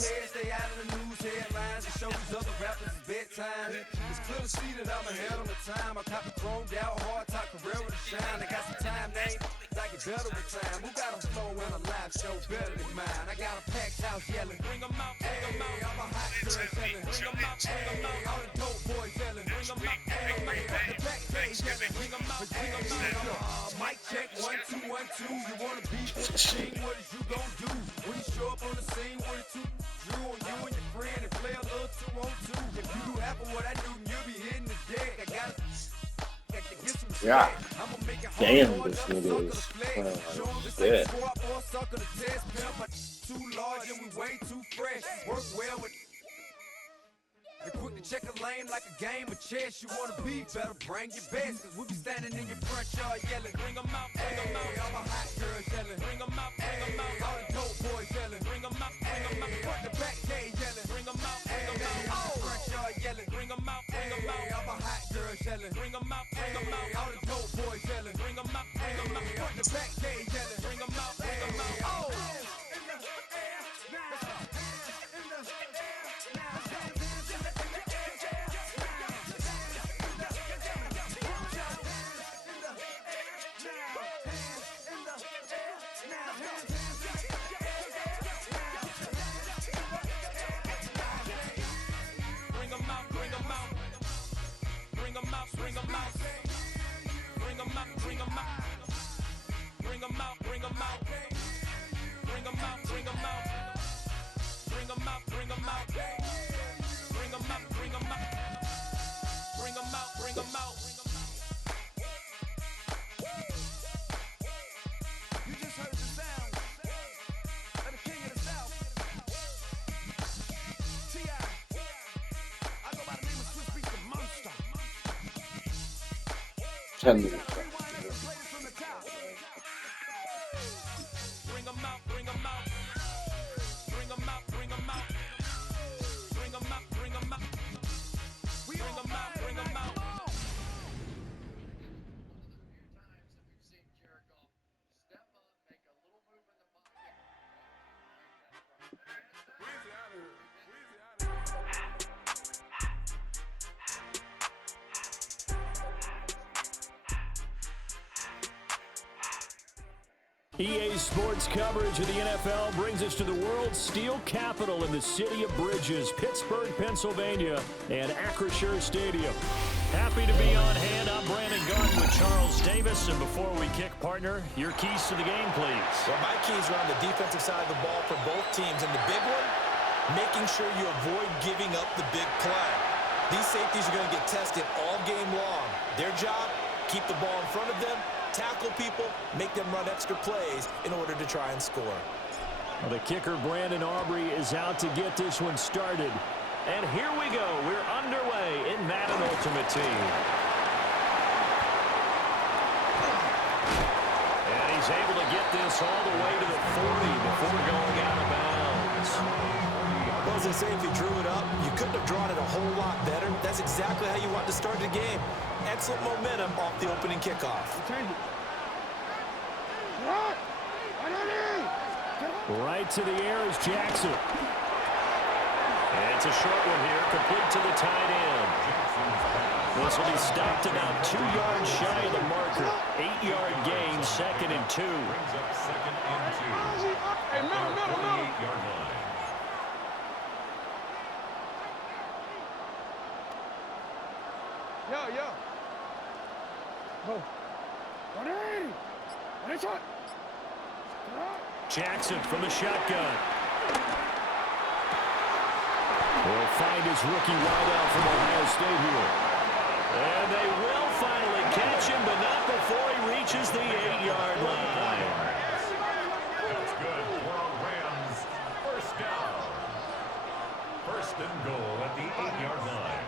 heads stay out of the news headlines and show these other rappers it's bedtime. It's clear to see that I'm ahead of my time. I cop a chromed out, hard top career with a shine. I got some time names, like it better with time. Who got a flow and a live show better than mine? I got a packed house yelling, bring 'em out, bring 'em out. I'm a hot girl yelling, bring 'em out, bring 'em out. All the dope boys yelling, bring 'em out, bring 'em out. The back page yelling, bring 'em out, bring 'em out. Mic check, 1 2 1 2. You wanna be with the team? What is you gon' do when you show up on the scene with a two? Drew on you and your friend and play a little 2 on 2. If you do half of what I do, you'll be hitting the deck. I got to get some Yeah. I'ma make it Damn, this nigga is good. Too large and we way too fresh. Work well with and quick to check a lane like a game of chess. You wanna be better, bring your best. Cause we be standing in your front yard yelling, bring 'em out, bring 'em out. All my hot girls yelling, bring 'em out, bring 'em out. All the dope boys yelling, bring 'em out, bring 'em out. Front the back cage yelling, bring 'em out, bring 'em out. All the front yard yelling, bring 'em out, bring 'em out. All my hot girls yelling, bring 'em out, bring 'em out. All the dope boys yelling, bring 'em out, bring 'em out. Front the back cage yelling, bring 'em out, bring 'em out. Oh! EA Sports coverage of the NFL brings us to the world's steel capital in the city of Bridges, Pittsburgh, Pennsylvania, and Acrisure Stadium. Happy to be on hand. I'm Brandon Garden with Charles Davis. And before we kick, partner, your keys to the game, please. Well, my keys are on the defensive side of the ball for both teams. And the big one, making sure you avoid giving up the big play. These safeties are going to get tested all game long. Their job, keep the ball in front of them, tackle people, make them run extra plays in order to try and score. Well, the kicker, Brandon Aubrey, is out to get this one started. And here we go. We're underway in Madden Ultimate Team. And he's able to get this all the way to the 40 before going out of bounds. Well, as I say, if you drew it up, you couldn't have drawn it a whole lot better. That's exactly how you want to start the game. Excellent momentum off the opening kickoff. Right to the air is Jackson. And it's a short one here, complete to the tight end. This will be stopped about 2 yards shy of the marker. 8-yard gain, 2nd and 2. Brings up 2nd and 2. Hey, middle. 48-yard line. Yo. Oh. 180. Jackson from the shotgun. Will find his rookie wideout from Ohio State here. And they will finally catch him, but not before he reaches the 8-yard line. That's good for a Rams first down. 1st and goal at the 8-yard line.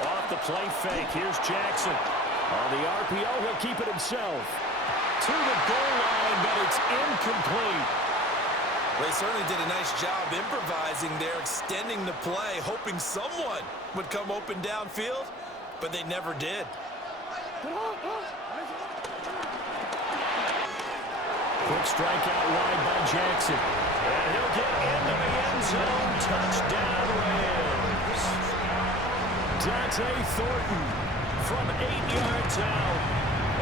Off the play fake, here's Jackson. On the RPO, he'll keep it himself. To the goal line, but it's incomplete. They certainly did a nice job improvising there, extending the play, hoping someone would come open downfield, but they never did. Quick strike out wide by Jackson. And he'll get into the end zone. Touchdown, Rams. Dante Thornton from 8 yards out.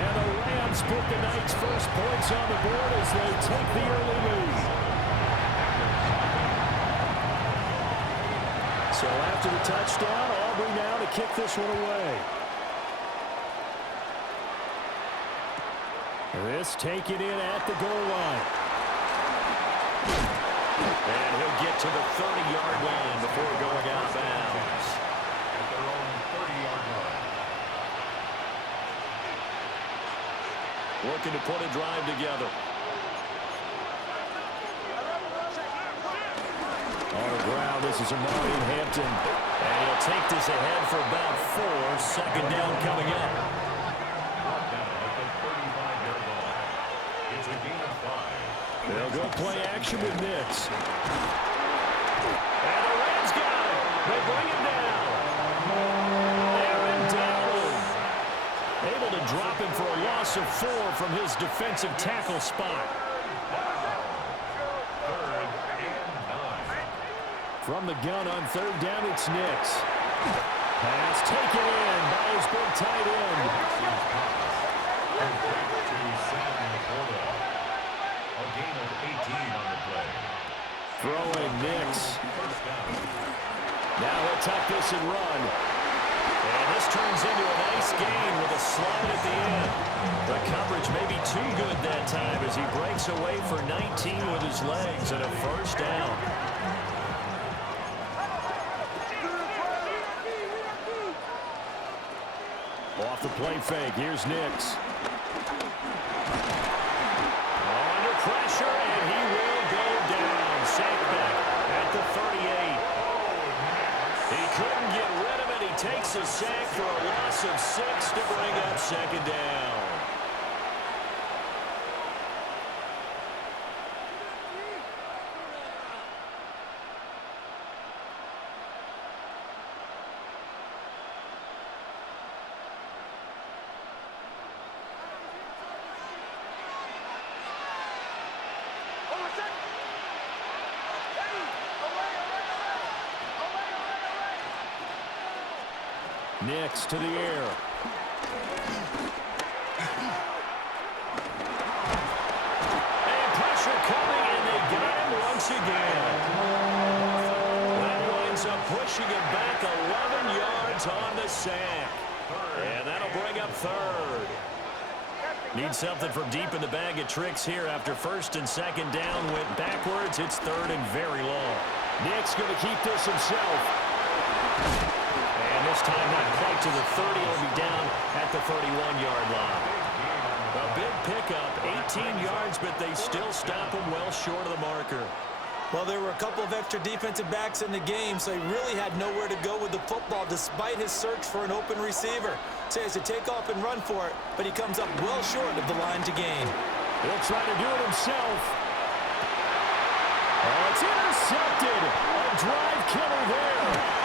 And the Rams put the night's first points on the board as they take the early lead. So after the touchdown, Aubrey now to kick this one away. This taken in at the goal line. And he'll get to the 30-yard line before going out of bounds. At their own 30-yard line. Looking to put a drive together. On the ground, this is Amari Hampton. And he'll take this ahead for about 4. Second down coming up. Brought down at the 35-yard line. It's a gain of 5. They'll go play action with Nix. And the Rams got it. They bring him down. Aaron Donald able to drop him for a loss of 4 from his defensive tackle spot. From the gun on third down, it's Nix. Pass taken in by his big tight end. A gain of 18 on the play. Throwing Nix. Now he'll tuck this and run. And this turns into a nice gain with a slide at the end. The coverage may be too good that time as he breaks away for 19 with his legs and a first down. Off the play fake, here's Nix. Under pressure, and he will go down. Sacked back at the 38. He couldn't get rid of it. He takes a sack for a loss of 6 to bring up second down. Nix to the air. And pressure coming, and they got him once again. That winds up pushing him back 11 yards on the sack. And that'll bring up third. Need something from deep in the bag of tricks here after first and second down went backwards. It's third and very long. Nix going to keep this himself. And this time not quite to the 30. He'll be down at the 31-yard line. A big pickup, 18 yards, but they still stop him well short of the marker. Well, there were a couple of extra defensive backs in the game, so he really had nowhere to go with the football despite his search for an open receiver. So he has to take off and run for it, but he comes up well short of the line to gain. He'll try to do it himself. Oh, it's intercepted. A drive killer there.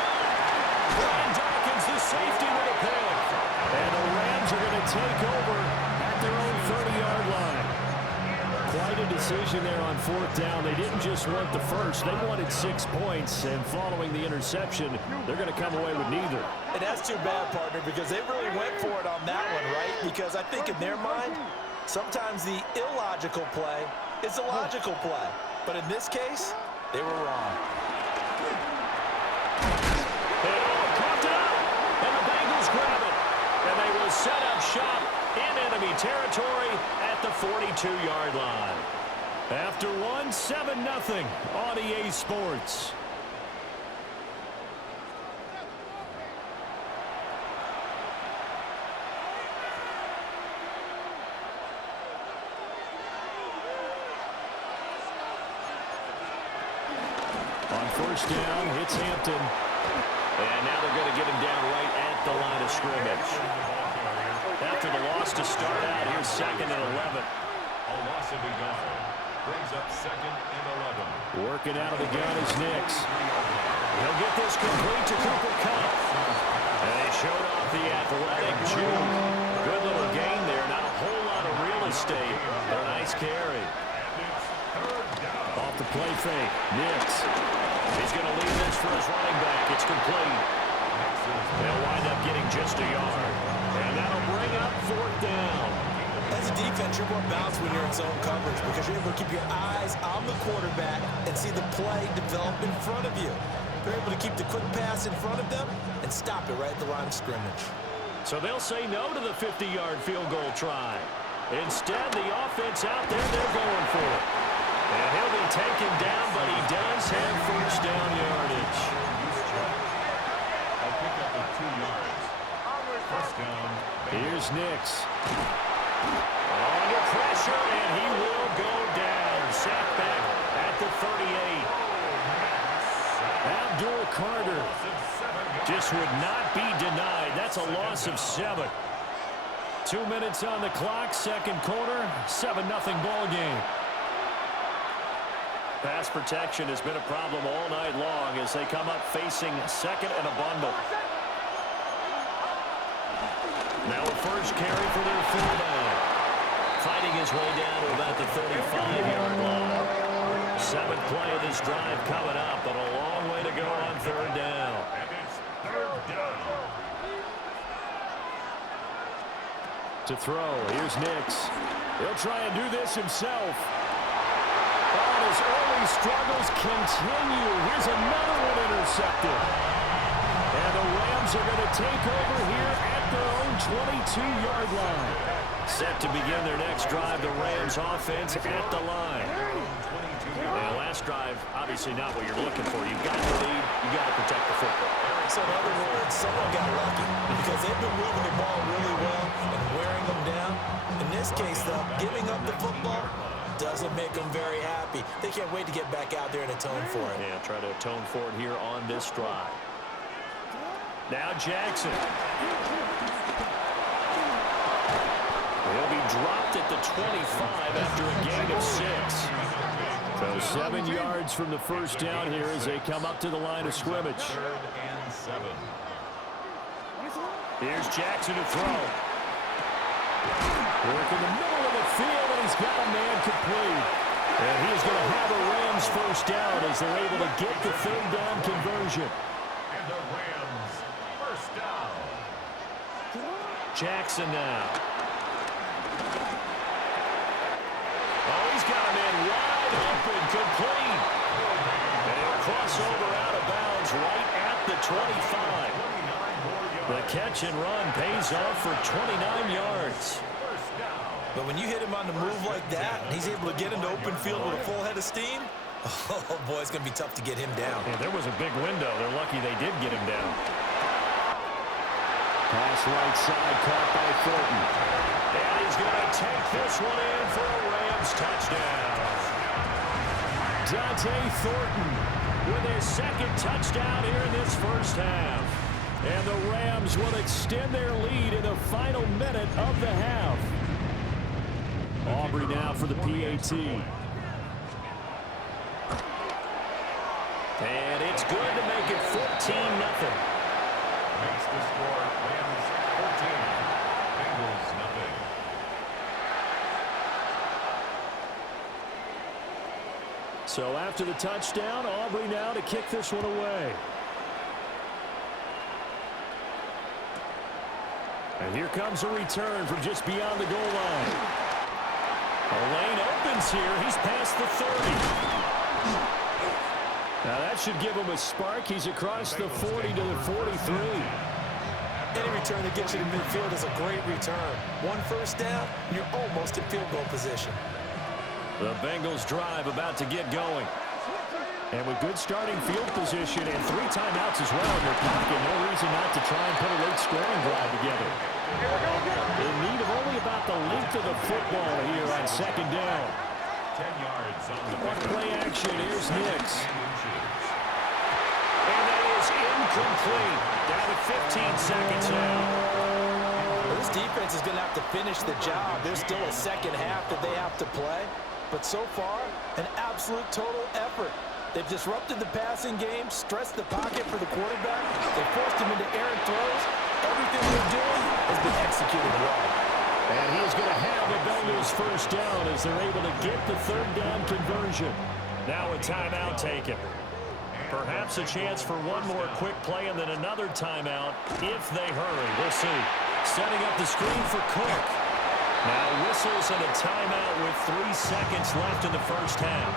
Brian Dawkins, the safety with a pick. And the Rams are going to take over at their own 30-yard line. Quite a decision there on fourth down. They didn't just want the first. They wanted 6 points. And following the interception, they're going to come away with neither. And that's too bad, partner, because they really went for it on that one, right? Because I think in their mind, sometimes the illogical play is a logical play. But in this case, they were wrong. And the Bengals grab it. And they will set up shop in enemy territory at the 42-yard line. After one, 7-0 on EA Sports. On first down, it's Hampton. And now they're going to get him down right at the line of scrimmage. After the loss to start out, here's second and 11. A loss of a yard. Brings up second and 11. Working out of the gun is Nix. He'll get this complete to Cooper Kupp. And they showed off the athletic juke. Good little gain there. Not a whole lot of real estate, but a nice carry. off the play fake. Nix. He's going to leave this for his running back. It's complete. They'll wind up getting just a yard. And that'll bring up 4th down. As a defense, you're more balanced when you're in zone coverage because you're able to keep your eyes on the quarterback and see the play develop in front of you. You're able to keep the quick pass in front of them and stop it right at the line of scrimmage. So they'll say no to the 50-yard field goal try. Instead, the offense out there, they're going for it. And he'll be taken down, but he does have first down yardage. They'll pick up the 2 yards. First down. Here's Nix. Under pressure, and he will go down. Sacked back at the 38. Abdul Carter just would not be denied. That's a loss of 7. 2 minutes on the clock, second quarter, 7-0 ball game. Pass protection has been a problem all night long as they come up facing second and a bundle. Now a first carry for their fullback. Fighting his way down to about the 35-yard line. 7th play of this drive coming up, but a long way to go on 3rd down. And it's 3rd down. To throw, here's Nix. He'll try and do this himself. And his early struggles continue. Here's another one intercepted. And the Rams are going to take over here at their own 22-yard line. Set to begin their next drive, the Rams offense at the line. And last drive, obviously not what you're looking for. You've got the lead. You've got to protect the football. So in other words, someone got lucky because they've been moving the ball really well and wearing them down. In this case, though, giving up the football doesn't make them very happy. They can't wait to get back out there and atone for it. Yeah, try to atone for it here on this drive. Now Jackson. He'll be dropped at the 25 after a gain of 6. So 7 yards from the first down here as they come up to the line of scrimmage. 3rd and 7. Here's Jackson to throw. Work in the middle of the field, and he's got a man complete. And he's going to have a Rams first down as they're able to get the 3rd down conversion. And the Rams first down. Jackson now. Oh, he's got a man wide open, complete. And he'll cross over out of bounds right at the 25. The catch and run pays off for 29 yards. But when you hit him on the move like that, and he's able to get into open field with a full head of steam, oh, boy, it's going to be tough to get him down. Yeah, there was a big window. They're lucky they did get him down. Pass right side, caught by Thornton. And he's going to take this one in for a Rams touchdown. Dante Thornton with his 2nd touchdown here in this first half. And the Rams will extend their lead in the final minute of the half. Aubrey now for the PAT. And it's good to make it 14-0. Makes the score Rams 14. Bengals nothing. So after the touchdown, Aubrey now to kick this one away. And here comes a return from just beyond the goal line. A lane opens here. He's past the 30. Now that should give him a spark. He's across the 40 to the 43. Any return that gets you to midfield is a great return. 1 first down, and you're almost in field goal position. The Bengals drive about to get going. And with good starting field position and 3 timeouts as well in their pocket, no reason not to try and put a late scoring drive together. In need of only about the length of the football here on 2nd down. 10 yards on the Play action, here's Nix. And that is incomplete. Down to 15 seconds now. Well, this defense is going to have to finish the job. There's still a second half that they have to play. But so far, an absolute total effort. They've disrupted the passing game, stressed the pocket for the quarterback. They forced him into errant throws. Everything they're doing has been executed well. And he is going to have the Bengals first down as they're able to get the 3rd down conversion. Now a timeout taken. Perhaps a chance for one more quick play and then another timeout if they hurry. We'll see. Setting up the screen for Cook. Now whistles and a timeout with 3 seconds left in the first half.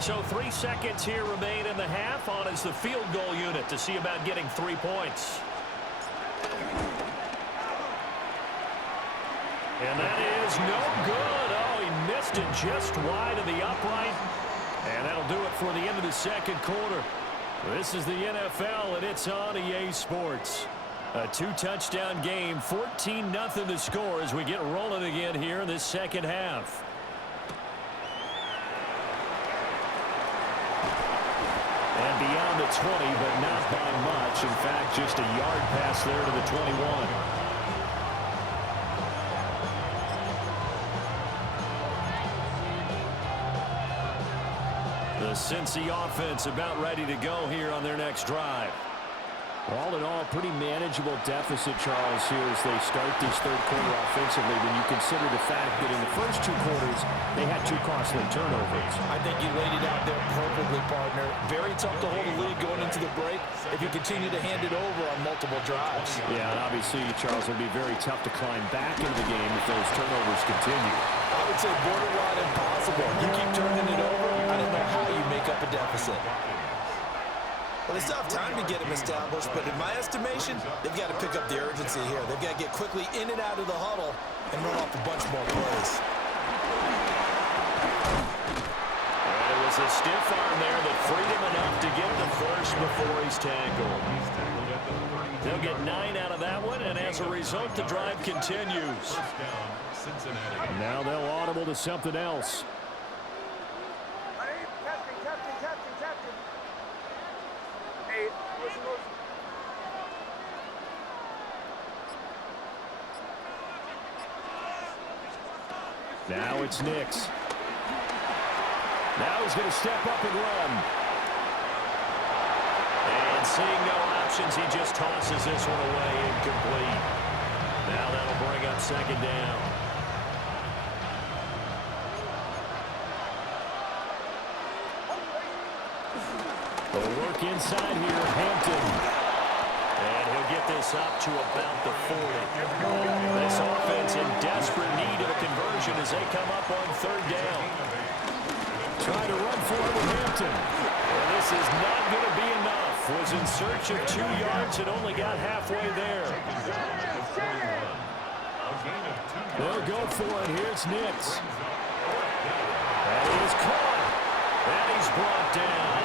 So 3 seconds here remain in the half. On is the field goal unit to see about getting 3 points. And that is no good. Oh, he missed it just wide of the upright. And that'll do it for the end of the second quarter. This is the NFL, and it's on EA Sports. A 2-touchdown game, 14-0 the score as we get rolling again here in this second half. And beyond the 20, but not by much. In fact, just a yard pass there to the 21. The Cincy offense about ready to go here on their next drive. All in all, pretty manageable deficit, Charles, here as they start this third quarter offensively when you consider the fact that in the first 2 quarters, they had 2 costly turnovers. I think you laid it out there perfectly, partner. Very tough to hold a lead going into the break if you continue to hand it over on multiple drives. Yeah, and obviously, Charles, it would be very tough to climb back into the game if those turnovers continue. I would say borderline impossible. You keep turning it over, I don't know how you make up a deficit. Well, they still have time to get him established, but in my estimation, they've got to pick up the urgency here. They've got to get quickly in and out of the huddle and run off a bunch more plays. And it was a stiff arm there that freed him enough to get the first before he's tackled. They'll get 9 out of that one, and as a result, the drive continues. Now they'll audible to something else. Now it's Nix. Now he's going to step up and run. And seeing no options, he just tosses this one away, incomplete. Now that'll bring up second down. They'll work inside here, Hampton. And he'll get this up to about the 40. This offense in desperate need of a conversion as they come up on third down. Try to run for it with Hampton. And this is not going to be enough. Was in search of 2 yards and only got halfway there. They'll go for it. Here's Nix. That is caught. And he's brought down.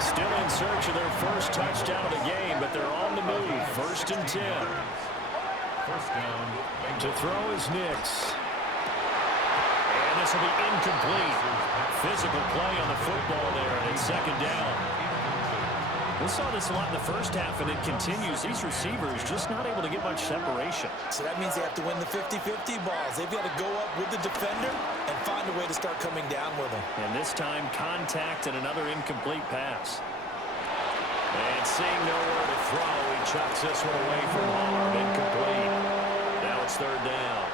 Still in search of their first touchdown of the game, but they're on the move. 1st and 10. To throw is Nix. And this will be incomplete. Physical play on the football there, and it's second down. We saw this a lot in the first half, and it continues. These receivers just not able to get much separation. So that means they have to win the 50-50 balls. They've got to go up with the defender and find a way to start coming down with them. And this time, contact and another incomplete pass. And seeing nowhere to throw, he chucks this one away from harm. Incomplete. Now it's third down.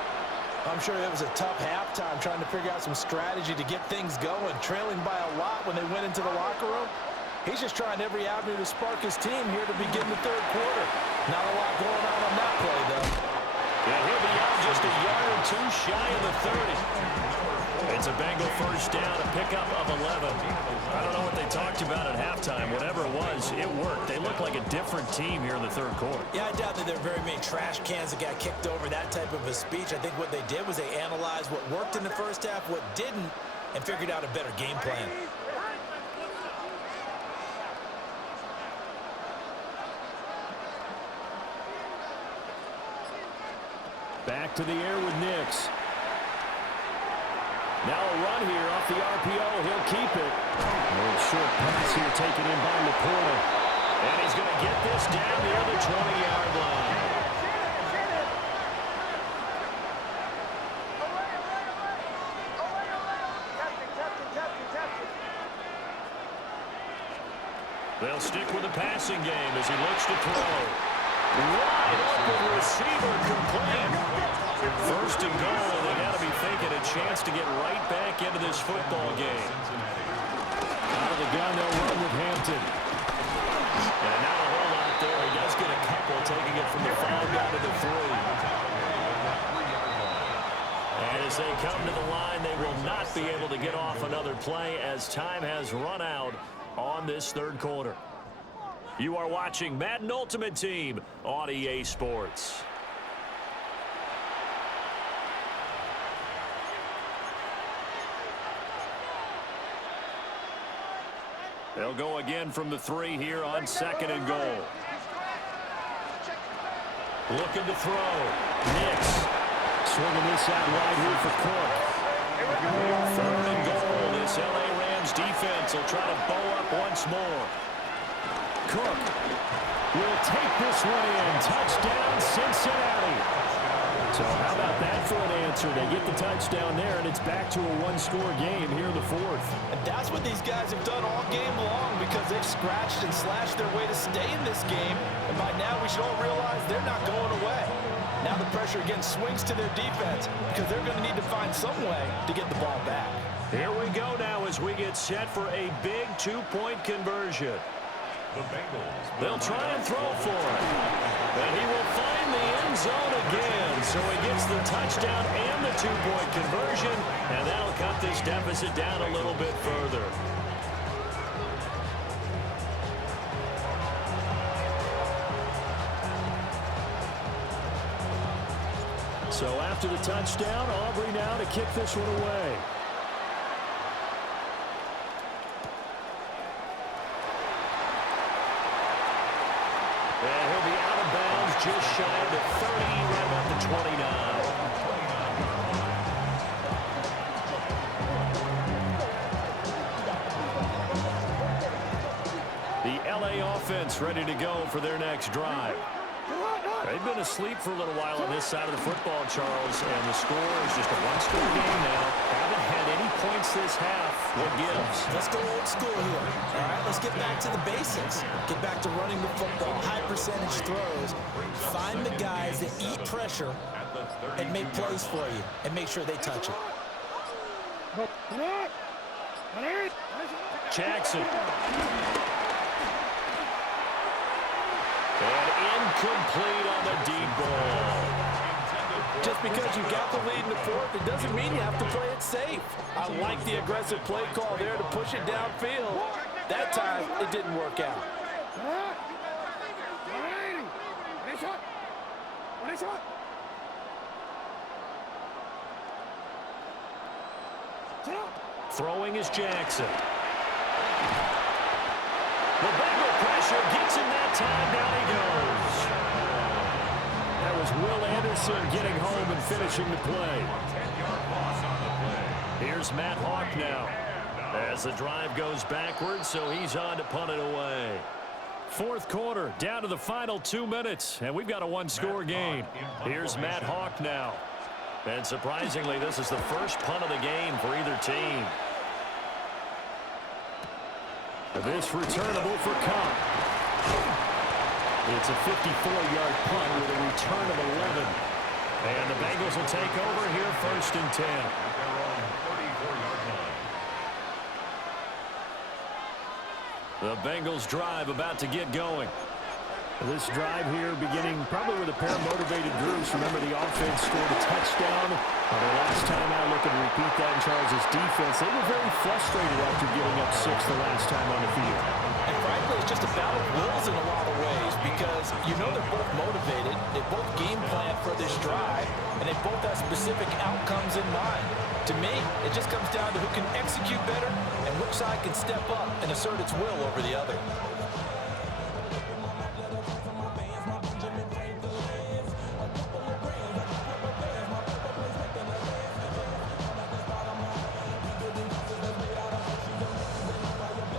I'm sure it was a tough halftime trying to figure out some strategy to get things going. Trailing by a lot when they went into the locker room. He's just trying every avenue to spark his team here to begin the third quarter. Not a lot going on that play, though. Yeah, he'll be out just a yard or 2 shy of the 30. It's a Bengal first down, a pickup of 11. I don't know what they talked about at halftime. Whatever it was, it worked. They look like a different team here in the third quarter. Yeah, I doubt that there are very many trash cans that got kicked over, that type of a speech. I think what they did was they analyzed what worked in the first half, what didn't, and figured out a better game plan. Back to the air with Nix. Now a run here off the RPO. He'll keep it. A little short pass here taken in by Laporta. And he's going to get this down near the 20-yard line. They'll They'll stick with the passing game as he looks to throw. Wide open receiver complete. First and goal. They got to be thinking a chance to get right back into this football game. Out of the gun, they'll run with Hampton. And not a whole lot there. He does get a couple, taking it from the 5 down to the 3. And as they come to the line, they will not be able to get off another play as time has run out on this third quarter. You are watching Madden Ultimate Team on EA Sports. They'll go again from the 3 here on second and goal. Looking to throw. Nix. Swinging this out wide here for Cook. Third and goal. This LA Rams defense will try to bow up once more. Cook will take this one in. Touchdown, Cincinnati. So how about that for an answer? They get the touchdown there, and it's back to a one-score game here in the 4th. And that's what these guys have done all game long because they've scratched and slashed their way to stay in this game. And by now, we should all realize they're not going away. Now the pressure again swings to their defense because they're going to need to find some way to get the ball back. Here we go now as we get set for a big 2-point conversion. They'll try and throw for it. And he will find the end zone again. So he gets the touchdown and the 2-point conversion. And that'll cut this deficit down a little bit further. So after the touchdown, Aubrey now to kick this one away. And he'll be out of bounds just shy of the 30, right about the 29. The LA offense ready to go for their next drive. They've been asleep for a little while on this side of the football, Charles, and the score is just a one-score game now. Haven't had any points this half. What gives? Let's go old school here. All right, let's get back to the basics. Get back to running the football, high percentage throws. Find the guys that eat pressure and make plays for you and make sure they touch it. Jackson. And incomplete on the deep ball. Just because you got the lead in the 4th, it doesn't mean you have to play it safe. I like the aggressive play call there to push it downfield. That time, it didn't work out. Throwing is Jackson. The Bengal pressure gets him that time. Down he goes. That was Will Anderson getting home and finishing the play. Here's Matt Hawk now as the drive goes backwards, so he's on to punt it away. 4th quarter, down to the final 2 minutes, and we've got a one-score game. Here's Matt Hawk now. And surprisingly, this is the first punt of the game for either team. This returnable for Cup. It's a 54-yard punt with a return of 11. And the Bengals will take over here 1st and 10. The Bengals drive about to get going. This drive here beginning probably with a pair of motivated groups. Remember, the offense scored a touchdown. The last time out, looking to repeat that in Charles' defense. They were very frustrated after giving up 6 the last time on the field. And frankly, it's just a battle of wills in a lot of ways because you know they're both motivated. They both game plan for this drive, and they both have specific outcomes in mind. To me, it just comes down to who can execute better and which side can step up and assert its will over the other.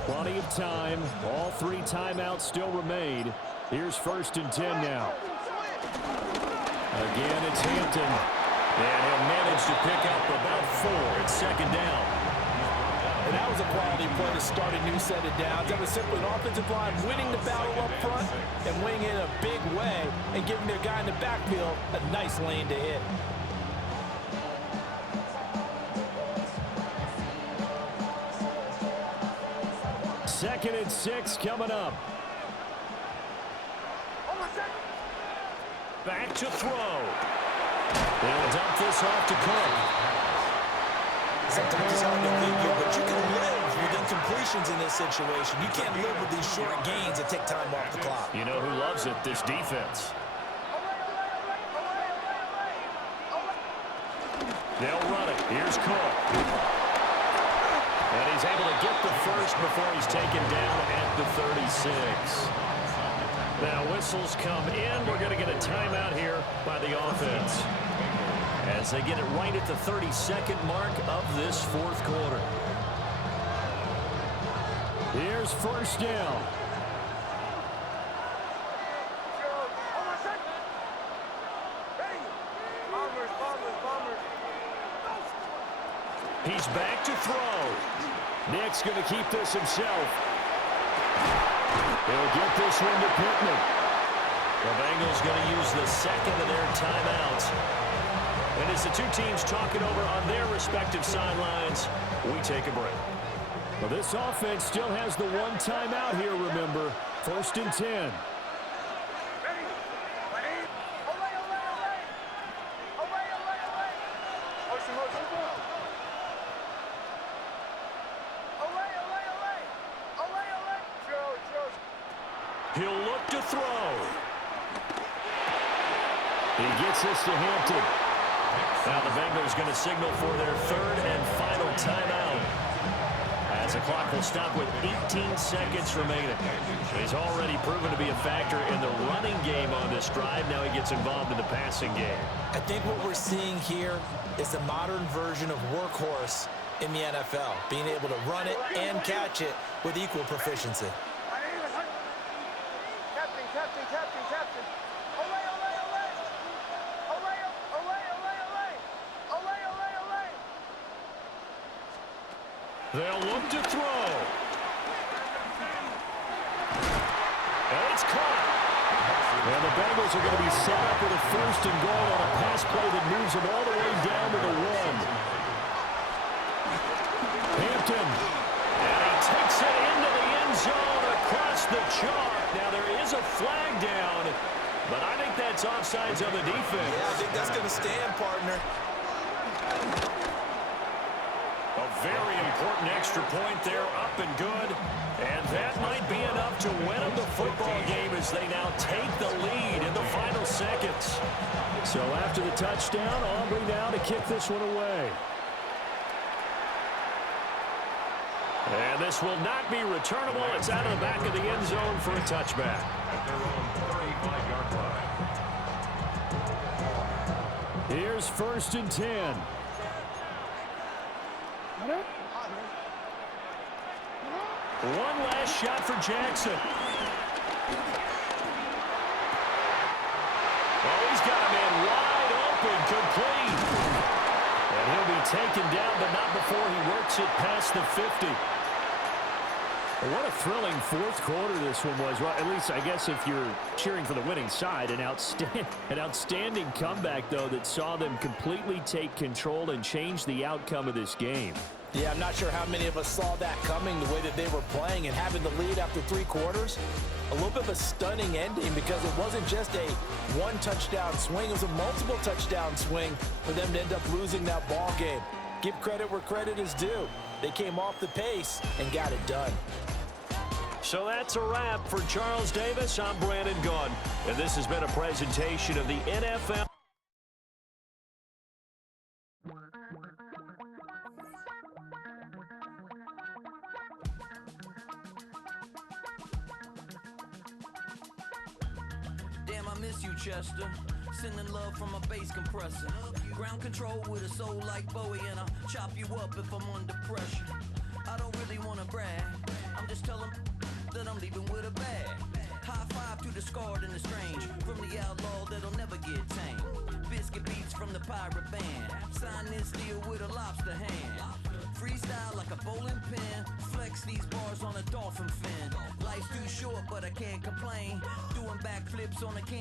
Plenty of time. All 3 timeouts still remain. Here's 1st and 10 now. Again, it's Hampton. And he'll manage to pick up about 4. It's 2nd down. And that was a quality play to start a new set of downs. That was simply an offensive line winning the battle up front and winning in a big way and giving their guy in the backfield a nice lane to hit. Second and 6 coming up. Back to throw. They'll dump this off to Cook. Sometimes it's hard to figure, but you can live with incompletions in this situation. You can't live with these short gains that take time off the clock. You know who loves it? This defense. They'll run it. Here's Cook. And he's able to get the first before he's taken down at the 36. Now whistles come in. We're going to get a timeout here by the offense as they get it right at the 32nd mark of this fourth quarter. Here's first down. He's back to throw. Nick's going to keep this himself. He'll get this one to Pittman. The Bengals going to use the second of their timeouts. And as the two teams talk it over on their respective sidelines, we take a break. Well, this offense still has the one timeout here, remember. First and 10. He'll look to throw. He gets this to Hampton. Now the Bengals going to signal for their third and final timeout, as the clock will stop with 18 seconds remaining. He's already proven to be a factor in the running game on this drive. Now he gets involved in the passing game. I think what we're seeing here is the modern version of workhorse in the NFL, being able to run it and catch it with equal proficiency. They'll look to throw. And it's caught. And the Bengals are going to be set up with a first and goal on a pass play that moves them all the way down to the 1. Hampton. And he takes it into the end zone across the chalk. Now there is a flag down, but I think that's offsides on the defense. Yeah, I think that's going to stand, partner. A very important extra point there, up and good. And that might be enough to win them the football game as they now take the lead in the final seconds. So after the touchdown, Aubrey now to kick this one away. And this will not be returnable. It's out of the back of the end zone for a touchback. At their own 35-yard line. Here's first and 10. One last shot for Jackson. Oh, he's got a man wide open, complete. And he'll be taken down, but not before he works it past the 50. Well, what a thrilling fourth quarter this one was. Well, at least I guess if you're cheering for the winning side, an outstanding comeback, though, that saw them completely take control and change the outcome of this game. Yeah, I'm not sure how many of us saw that coming, the way that they were playing and having the lead after 3 quarters. A little bit of a stunning ending because it wasn't just a one-touchdown swing. It was a multiple touchdown swing for them to end up losing that ball game. Give credit where credit is due. They came off the pace and got it done. So that's a wrap for Charles Davis. I'm Brandon Gaudin, and this has been a presentation of the NFL. Damn, I miss you, Chester. Sending love from a bass compressor. Ground control with a soul like Bowie, and I'll chop you up if I'm under pressure. I don't really want to brag. I'm just telling that I'm leaving with a bag. High five to the scarred and the strange. From the outlaw that'll never get tamed. Biscuit beats from the pirate band. Sign this deal with a lobster hand. Freestyle like a bowling pin. Flex these bars on a dolphin fin. Life's too short, but I can't complain. Doing backflips on a can.